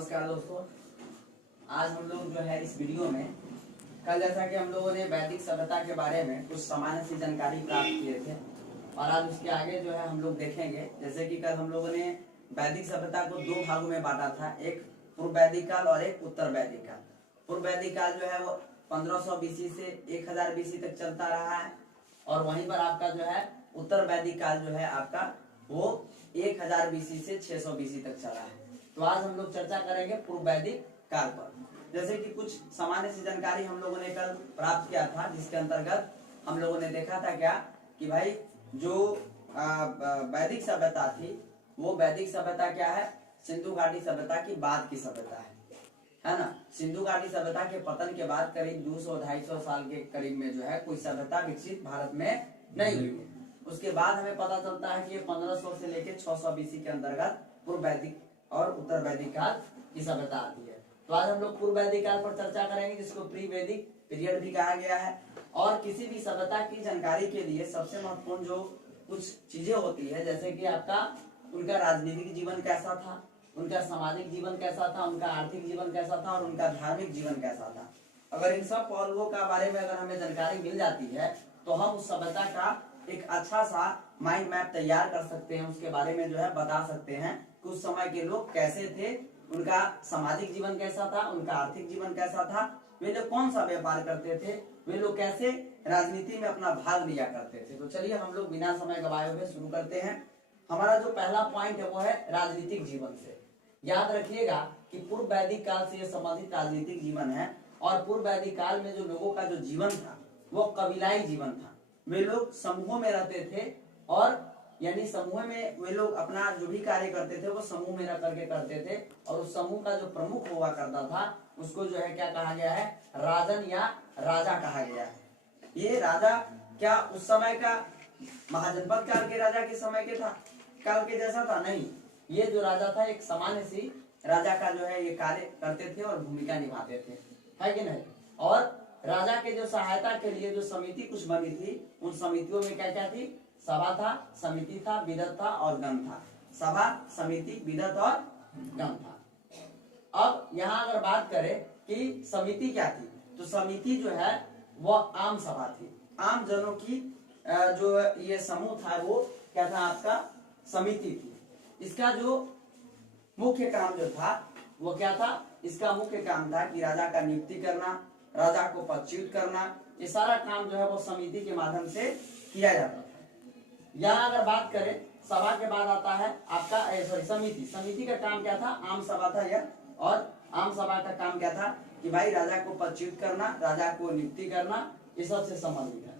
नमस्कार दोस्तों। आज हम लोग जो है इस वीडियो में कल जैसा कि हम लोगों ने वैदिक सभ्यता के बारे में कुछ सामान्य सी जानकारी प्राप्त किए थे और आज उसके आगे जो है हम लोग देखेंगे। जैसे कि कल हम लोगों ने वैदिक सभ्यता को दो भागों में बांटा था, एक पूर्व वैदिक काल और एक उत्तर वैदिक काल। पूर्व वैदिक काल जो है वो 1500 बीसी से 1000 बीसी तक चलता रहा है और वहीं पर आपका जो है उत्तर वैदिक काल जो है आपका वो 1000 बीसी से 600 बीसी तक चला है। तो आज हम लोग चर्चा करेंगे पूर्व वैदिक काल पर। जैसे कि कुछ सामान्य सी जानकारी हम लोगों ने कल प्राप्त किया था, जिसके अंतर्गत हम लोगों ने देखा था क्या कि भाई जो वैदिक सभ्यता थी वो वैदिक सभ्यता क्या है, सिंधु घाटी सभ्यता की बाद की सभ्यता है ना। सिंधु घाटी सभ्यता के पतन के बाद करीब 200-250 साल के करीब में जो है कोई सभ्यता विकसित भारत में नहीं हुई। उसके बाद हमें पता चलता है कि ये 1500 से लेकर 600 बीसी के अंतर्गत पूर्व वैदिक और उत्तर वैदिक काल की सभ्यता आती है। तो आज हम लोग पूर्व वैदिक काल पर चर्चा करेंगे, जिसको प्री वैदिक पीरियड भी कहा गया है। और किसी भी सभ्यता की जानकारी के लिए सबसे महत्वपूर्ण जो कुछ चीजें होती है, जैसे कि आपका उनका राजनीतिक जीवन कैसा था, उनका सामाजिक जीवन कैसा था, उनका आर्थिक जीवन कैसा था और उनका धार्मिक जीवन कैसा था। अगर इन सब पहलुओं का बारे में अगर हमें जानकारी मिल जाती है तो हम उस सभ्यता का एक अच्छा सा माइंड मैप तैयार कर सकते हैं, उसके बारे में जो है बता सकते हैं कि उस समय के लोग कैसे थे, उनका सामाजिक जीवन कैसा था, उनका आर्थिक जीवन कैसा था, वे लोग कौन सा व्यापार करते थे, वे लोग कैसे राजनीति में अपना भाग लिया करते थे। तो चलिए हम लोग बिना समय गवाए हुए शुरू करते हैं। हमारा जो पहला पॉइंट है वो है राजनीतिक जीवन से। याद रखिएगा कि पूर्व वैदिक काल से संबंधित राजनीतिक जीवन है और पूर्व वैदिक काल में जो लोगों का जो जीवन था वो कबीलाई जीवन था। वे लोग समूहों में रहते थे और यानी समूह में वे लोग अपना जो भी कार्य करते थे वो समूह में रह करके करते थे और उस समूह का जो प्रमुख हुआ करता था उसको जो है क्या कहा गया है, राजन या राजा कहा गया है। ये राजा क्या उस समय का महाजनपद काल के राजा के समय के था काल के जैसा था? नहीं, ये जो राजा था एक सामान्य सी राजा का जो है ये कार्य करते थे और भूमिका निभाते थे, है कि नहीं। और राजा के जो सहायता के लिए जो समिति कुछ बनी थी, उन समितियों में क्या क्या थी, सभा था, समिति था, विदत था और गण था। सभा, समिति, विदत और गण था। अब यहाँ अगर बात करें कि समिति क्या थी, तो समिति जो है वो आम सभा थी, आम जनों की जो ये समूह था वो क्या था, आपका समिति थी। इसका जो मुख्य काम जो था वो क्या था, इसका मुख्य काम था कि राजा का नियुक्ति करना, राजा को पदच्युत करना, ये सारा काम जो है वो समिति के माध्यम से किया जाता था। यहाँ अगर बात करें सभा के बाद आता है आपका समिति। समिति का काम क्या था, आम सभा था यह, और आम सभा का काम क्या था कि भाई राजा को पदच्युत करना, राजा को नियुक्ति करना, ये सबसे संबंधित है।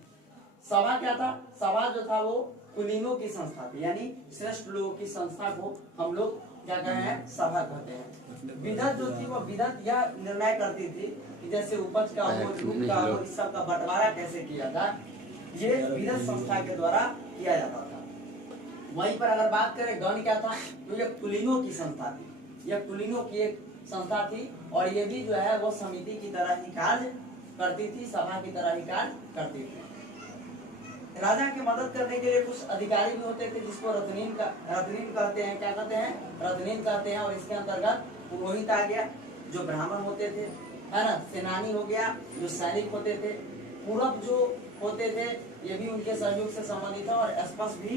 सभा क्या था, सभा जो था वो कुलीनों की संस्था थी, यानी श्रेष्ठ लोगों की संस्था को हम लोग क्या कहे हैं, सभा कहते हैं। विदत जो थी वो विदत यह निर्णय करती थी कि जैसे उपज का हो, धूप का हो, इस सब का बंटवारा कैसे किया जाए, ये विदत संस्था के द्वारा किया जाता था। वहीं पर अगर बात करें गण क्या था, तो ये कुलीनों की संस्था थी, यह कुलीनों की एक संस्था थी और ये भी जो है वो समिति की तरह ही कार्य करती थी, सभा की तरह ही कार्य करती थी। राजा की मदद करने के लिए कुछ अधिकारी भी होते थे, जिसको रत्नीन कहते हैं। क्या कहते हैं, रत्नीन कहते हैं। और इसके अंतर्गत पुरोहित आ गया जो ब्राह्मण होते थे, है ना, सेनानी हो गया जो सैनिक होते थे, पूरब जो होते थे ये भी उनके सहयोग से संबंधित था और स्पष्ट भी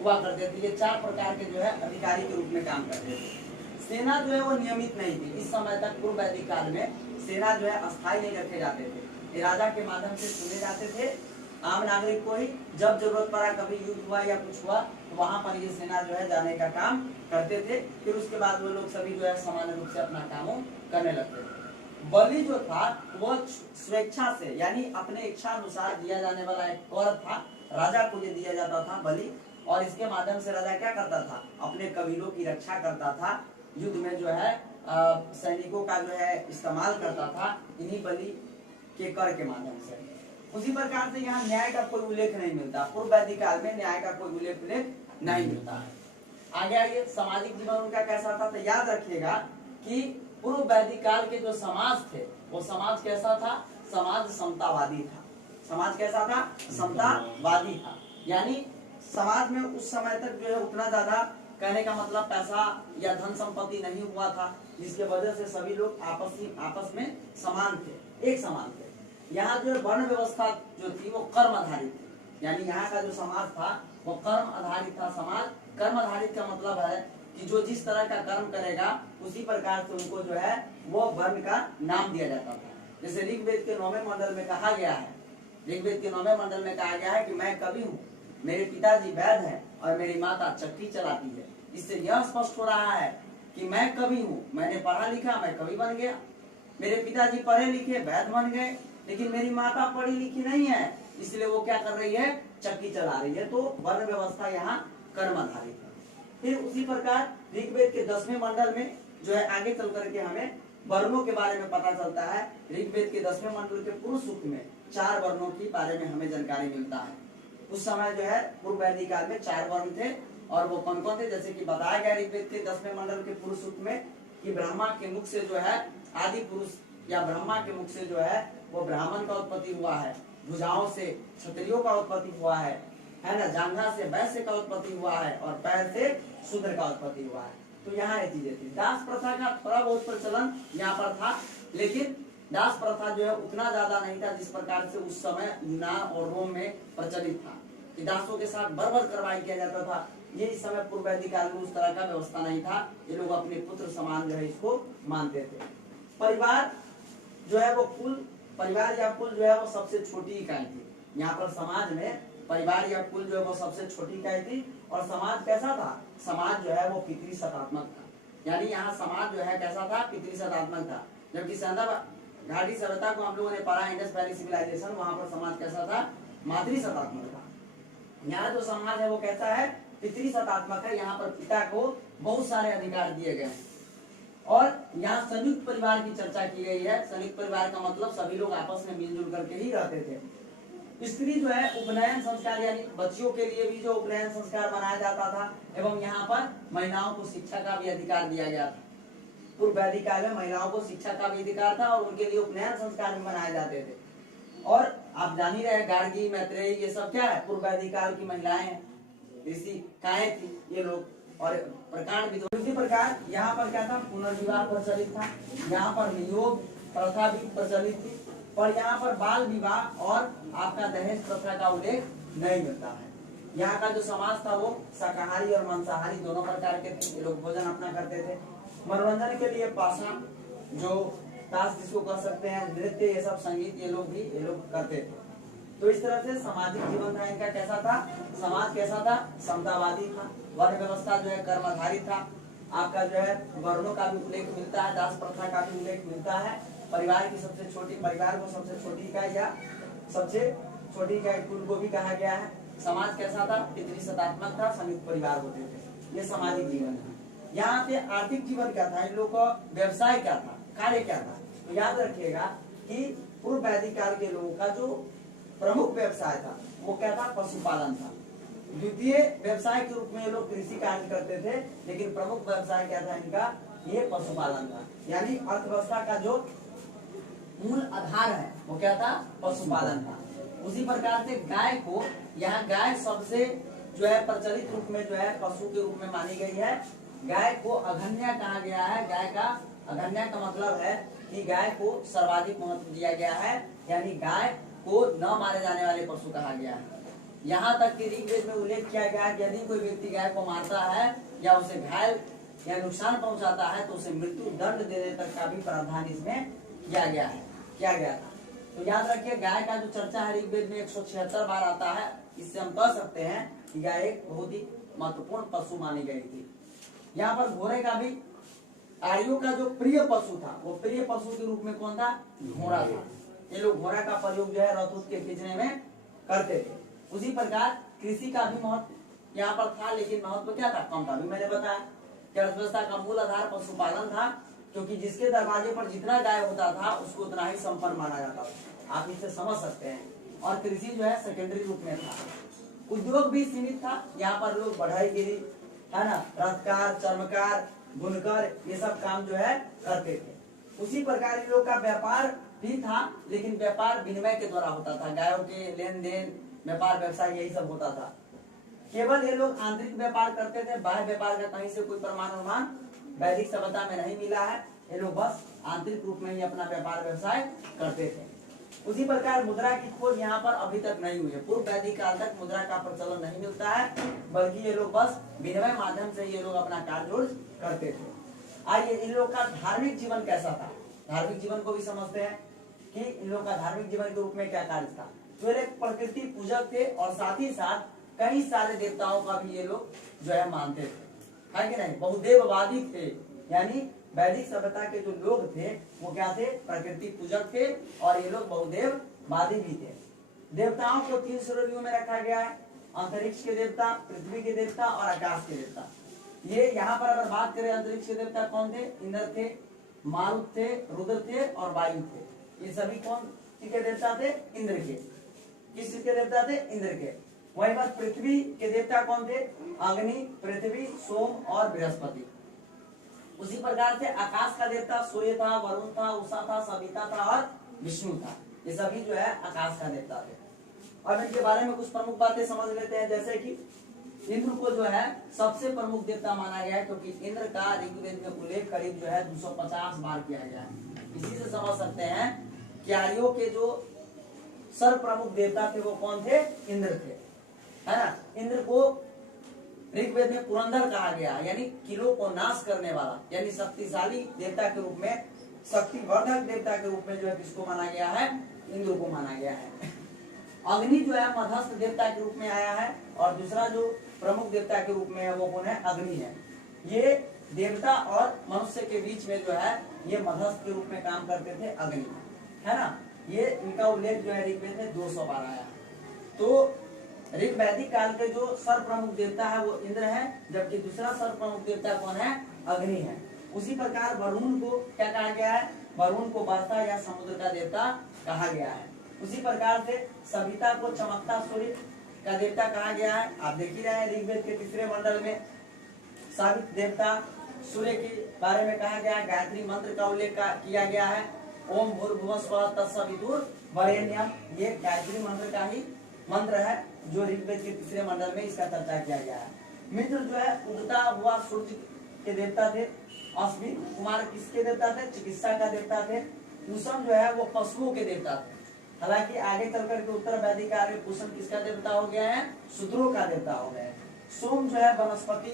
हुआ करते थे। ये 4 प्रकार के जो है अधिकारी के रूप में काम करते थे। सेना जो है वो नियमित नहीं थी इस समय तक। पूर्व वैदिक काल में सेना जो है अस्थायी नहीं रखे जाते थे, ये राजा के माध्यम से चुने जाते थे। आम नागरिक को ही जब जरूरत पड़ा, कभी युद्ध हुआ या कुछ हुआ, तो वहां पर ये सेना जो है जाने का काम करते थे। फिर उसके बाद वो लोग सभी जो है सामान्य रूप से अपना काम करने लगते थे। बलि जो था वो स्वेच्छा से यानी अपने इच्छा अनुसार दिया जाने वाला एक कर था, राजा को ये दिया जाता था बलि। और इसके माध्यम से राजा क्या करता था, अपने कबीलों की रक्षा करता था, युद्ध में जो है सैनिकों का जो है इस्तेमाल करता था इन्हीं बलि के कर के माध्यम से। उसी प्रकार से यहाँ न्याय का कोई उल्लेख नहीं मिलता, पूर्व वैदिक काल में न्याय का कोई उल्लेख नहीं मिलता है। आगे आइए, सामाजिक जीवन उनका कैसा था, तो याद रखिएगा कि पूर्व वैदिक काल के जो समाज थे वो समाज कैसा था, समाज समतावादी था। समाज कैसा था, समतावादी था। यानी समाज में उस समय तक जो है उतना ज्यादा कहने का मतलब पैसा या धन संपत्ति नहीं हुआ था, जिसके वजह से सभी लोग आपस में समान थे, एक समान थे। यहाँ जो वर्ण व्यवस्था जो थी वो कर्म आधारित थी, यानी यहाँ का जो समाज था वो कर्म आधारित था। समाज कर्म आधारित का मतलब है कि जो जिस तरह का कर्म करेगा उसी प्रकार से उनको जो है वो वर्ण का नाम दिया जाता था। जैसे ऋग्वेद के 9वें मंडल में कहा गया है, ऋग्वेद के 9वें मंडल में कहा गया है कि मैं कवि हूँ, मेरे पिताजी वैद्य हैं और मेरी माता चक्की चलाती है। इससे यह स्पष्ट हो रहा है कि मैं कवि हूँ, मैंने पढ़ा लिखा, मैं कवि बन गया। मेरे पिताजी पढ़े लिखे वैद्य बन गए, लेकिन मेरी माता पढ़ी लिखी नहीं है, इसलिए वो क्या कर रही है, चक्की चला रही है। तो वर्ण व्यवस्था यहाँ कर्म आधारित है। फिर उसी प्रकार ऋग्वेद के 10वें मंडल में जो है आगे चल करके हमें वर्णों के बारे में पता चलता है। ऋग्वेद के 10वें मंडल के पूर्व सूक्त में 4 वर्णों के बारे में हमें जानकारी मिलता है। उस समय जो है पूर्व वैदिक काल में 4 वर्ण थे, और वो कौन कौन थे, जैसे कि बताया गया ऋग्वेद के 10वें मंडल के पूर्व सूक्त में कि ब्रह्मा के मुख से जो है आदि पुरुष या ब्रह्मा के मुख से जो है वो ब्राह्मण का उत्पत्ति हुआ है, भुजाओं से क्षत्रियों का उत्पत्ति हुआ है ना, जांघा से वैश्य का उत्पत्ति हुआ है, और पैर से शूद्र का उत्पत्ति हुआ है। तो यहाँ ये चीजें थी। दास प्रथा का थोड़ा बहुत प्रचलन यहाँ पर था, लेकिन दास प्रथा जो है उतना ज्यादा नहीं था जिस प्रकार से उस समय यूनान और रोम में प्रचलित था कि दासों के साथ बर्बर कार्रवाई किया जाता था। ये इस समय पूर्व वैदिक काल में उस तरह का व्यवस्था नहीं था, ये लोग अपने पुत्र समान जो है इसको मानते थे। परिवार जो है वो कुल, परिवार या कुल जो है वो सबसे छोटी इकाई थी। यहाँ पर समाज में परिवार या कुल जो है वो सबसे छोटी इकाई थी। और समाज कैसा था, समाज जो है वो पितृ सत्तात्मक था, यानी यहाँ समाज जो है कैसा था, पितृ सत्तात्मक था। जबकि सिंधु घाटी सभ्यता को हम लोगों ने पढ़ा, इंडस वैली सिविलाइजेशन, वहां पर समाज कैसा था, मातृ सत्तात्मक था। यहाँ जो समाज है वो कैसा है, पितृ सत्तात्मक है। यहाँ पर पिता को बहुत सारे अधिकार दिए गए हैं। और यहाँ संयुक्त परिवार की चर्चा की गई है। संयुक्त परिवार का मतलब सभी लोग आपस में मिलजुल करके ही रहते थे। स्त्री जो है उपनयन संस्कार, यानी बच्चियों के लिए भी जो उपनयन संस्कार बनाया जाता था, एवं यहाँ पर महिलाओं को शिक्षा का भी अधिकार दिया गया था। पूर्व वैदिक काल में महिलाओं को शिक्षा का भी अधिकार था और उनके लिए उपनयन संस्कार भी बनाए जाते थे। और आप जान ही रहे, गार्गी, मैत्रेयी, ये सब क्या है, पूर्व वैदिक काल की महिलाएं हैं, ऋषि काएं थी ये लोग। और प्रकांड भी इसी प्रकार यहाँ पर क्या था, पुनर्विवाह प्रचलित था, यहाँ पर नियोग प्रथा भी प्रचलित थी, पर यहाँ पर बाल विवाह और आपका दहेज प्रथा का उल्लेख नहीं मिलता है। यहाँ का जो समाज था वो शाकाहारी और मांसाहारी दोनों प्रकार के थे। ये लोग भोजन अपना करते थे। मनोरंजन के लिए पासा, जो ताश जिसको कर सकते हैं, नृत्य, ये सब संगीत ये लोग करते थे। तो इस तरह से सामाजिक जीवन था इनका कैसा था, समाज कैसा था, समतावादी था। वर्ण व्यवस्था जो है कर्म आधारित था। आपका जो है वर्णों का भी उल्लेख मिलता है, दास प्रथा का भी उल्लेख मिलता है। परिवार की सबसे छोटी, परिवार को सबसे छोटी इकाई या सबसे छोटी इकाई कुल को भी कहा गया है। समाज कैसा था, पितृ सत्तात्मक था, संयुक्त परिवार होते थे। ये सामाजिक जीवन है। यहाँ पे आर्थिक जीवन क्या था, इन लोगों का व्यवसाय क्या था, कार्य क्या था। तो याद रखिएगा कि पूर्व वैदिक काल के लोगों का जो प्रमुख व्यवसाय था वो क्या था, पशुपालन था। द्वितीय व्यवसाय के रूप में ये लोग कृषि कार्य करते थे, लेकिन प्रमुख व्यवसाय क्या था इनका, ये पशुपालन था। यानी अर्थव्यवस्था का जो मूल आधार है वो क्या था, पशुपालन था। उसी प्रकार से गाय को, यहाँ गाय सबसे जो है प्रचलित रूप में जो है पशु के रूप में मानी गई है। गाय को अघन्या कहा गया है। गाय का अघन्या का मतलब है कि गाय को सर्वाधिक महत्व दिया गया है, यानी गाय को न मारे जाने वाले पशु कहा गया है। यहाँ तक कि ऋग्वेद में उल्लेख किया गया है कि यदि कोई व्यक्ति गाय को मारता है या उसे घायल या नुकसान पहुंचाता है तो उसे मृत्यु दंड देने तक का भी प्रावधान इसमें किया गया था। तो याद रखिए, गाय का जो चर्चा है ऋग्वेद में 176 बार आता है। इससे हम कह सकते हैं कि गाय एक बहुत ही महत्वपूर्ण पशु मानी गई थी। यहाँ पर घोड़े का भी, आर्यों का जो प्रिय पशु था वो प्रिय पशु के रूप में कौन था, घोड़ा था। ये लोग घोड़ा का प्रयोग जो है रथ के खींचने में करते थे। उसी प्रकार कृषि का भी महत्व यहाँ पर था, लेकिन महत्व क्या था, कम था। अभी मैंने बताया कि अर्थव्यवस्था का मूल आधार पशुपालन था, क्योंकि जिसके दरवाजे पर जितना गाय होता था उसको उतना ही संपन्न माना जाता था। आप इससे समझ सकते हैं। और कृषि जो है सेकेंडरी रूप में था। उद्योग भी सीमित था। यहाँ पर लोग बढ़ईगिरी, है ना, रथकार, चर्मकार, बुनकर, ये सब काम जो है करते थे। उसी प्रकार इन लोग का व्यापार भी था, लेकिन व्यापार विनिमय के द्वारा होता था। गायों के लेन देन, व्यापार व्यवसाय, यही सब होता था। केवल ये लोग आंतरिक व्यापार करते थे, बाह्य व्यापार का कहीं से कोई प्रमाण अनुमान वैदिक सभ्यता में नहीं मिला है। ये लोग बस आंतरिक रूप में ही अपना व्यापार व्यवसाय करते थे। उसी प्रकार मुद्रा की खोज यहाँ पर अभी तक नहीं हुई है। पूर्व वैदिक काल तक मुद्रा का प्रचलन नहीं मिलता है, बल्कि ये लोग बस विनिमय माध्यम से ये लोग अपना कार्य करते थे। आइए इन लोग का धार्मिक जीवन कैसा था, धार्मिक जीवन को भी समझते हैं कि इन लोग का धार्मिक जीवन के रूप में क्या कार्य था। तो ये प्रकृति पूजक थे और साथ ही साथ कई सारे देवताओं का भी ये लोग जो है मानते थे, है कि नहीं। बहुदेववादी थे, यानी वैदिक सभ्यता के जो लोग थे वो क्या थे, प्रकृति पूजक थे और ये लोग बहुदेववादी भी थे। देवताओं को 3 श्रेणियों में रखा गया है, अंतरिक्ष के देवता, पृथ्वी के देवता और आकाश के देवता। ये यहाँ पर अगर बात करें अंतरिक्ष के देवता कौन थे, इंद्र थे, मारुत थे, रुद्र थे और वायु थे। ये सभी कौन के देवता थे, इंद्र के। किस के देवता थे, इंद्र के। वही बात पृथ्वी के देवता कौन थे, अग्नि, पृथ्वी, सोम और बृहस्पति। उसी प्रकार से आकाश का देवता सूर्य था, वरुण था, उषा था, सविता था और विष्णु था। ये सभी जो है आकाश का देवता थे। अब इनके बारे में कुछ प्रमुख बातें समझ लेते हैं, जैसे कि इंद्र को जो है सबसे प्रमुख देवता माना गया है, क्योंकि इंद्र का ऋग्वेद में उल्लेख करीब जो है 250 बार किया गया है। इसी से समझ सकते हैं कि आर्यों के जो सर्व प्रमुख देवता थे वो कौन थे, इंद्र थे, है ना। इंद्र को ऋग्वेद में पुरंदर कहा गया, यानी किलों को नाश करने वाला, यानी शक्तिशाली देवता के रूप में, शक्तिवर्धक देवता के रूप में जो है किसको माना गया है, इंद्र को माना गया है। अग्नि जो है मध्यस्थ देवता के रूप में आया है और दूसरा जो प्रमुख देवता के रूप में है वो कौन है, अग्नि है। ये देवता और मनुष्य के बीच में जो है ये मध्यस्थ के रूप में काम करते थे, अग्नि, है ना। ये इनका उल्लेख जो है ऋग्वेद में 200 बार आया। तो ऋग्वैदिक काल के जो सर्व प्रमुख देवता है वो इंद्र है, जबकि दूसरा सर्व प्रमुख देवता कौन है, अग्नि है। उसी प्रकार वरुण को क्या कहा गया है, वरुण को वर्षा या समुद्र का देवता कहा गया है। उसी प्रकार से सविता को चमकता सूर्य का देवता कहा गया है। आप देख ही रहे हैं ऋग्वेद के 3रे मंडल में सावित देवता सूर्य के बारे में कहा गया है। गायत्री मंत्र का उल्लेख किया गया है, ओम भूर्भुवः स्वः तत्सवितुर्वरेण्यम। ये गायत्री मंत्र का ही मंत्र है जो ऋग्वेद के 3रे मंडल में इसका चर्चा किया गया है। मित्र जो है उगता हुआ सूर्य के देवता थे। अश्विन कुमार किसके देवता थे, चिकित्सा का देवता थे। कुसुम जो है वो पशुओं के देवता थे। हालांकि आगे चलकर के उत्तर वैदिक काल में कुसुम किसका देवता हो गया है, शूद्रों का देवता हो गया है। सोम जो है वनस्पति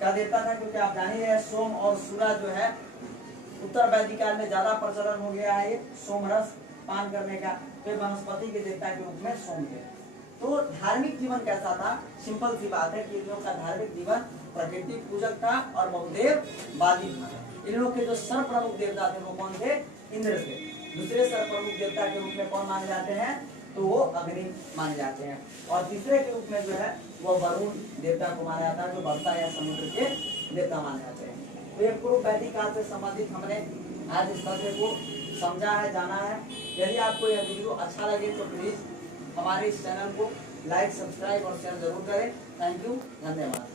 का देवता था, क्योंकि आप जान ही रहे सोम और सूरा जो है उत्तर वैदिक काल में ज्यादा प्रचलन हो गया है, सोमरस पान करने का। तो वनस्पति के देवता के रूप में सोम थे। तो धार्मिक जीवन कैसा था, सिंपल सी बात है कि इन लोगों का धार्मिक जीवन प्रकृति पूजक था और बहुदेववादी था। इन लोग के जो सर्व प्रमुख देवता थे वो कौन थे, इंद्र थे। दूसरे सर्व प्रमुख देवता के रूप में कौन माने जाते हैं, तो वो अग्नि माने जाते हैं। और तीसरे के रूप में जो है वो वरुण देवता को माना जाता है, जो वर्षा या समुद्र के देवता माने जाते हैं। तो ये पूर्व वैदिक काल से संबंधित हमने आज इस तथ्य को समझा है, जाना है। यदि आपको यह वीडियो अच्छा लगे तो प्लीज हमारे इस चैनल को लाइक, सब्सक्राइब और शेयर जरूर करें। थैंक यू, धन्यवाद।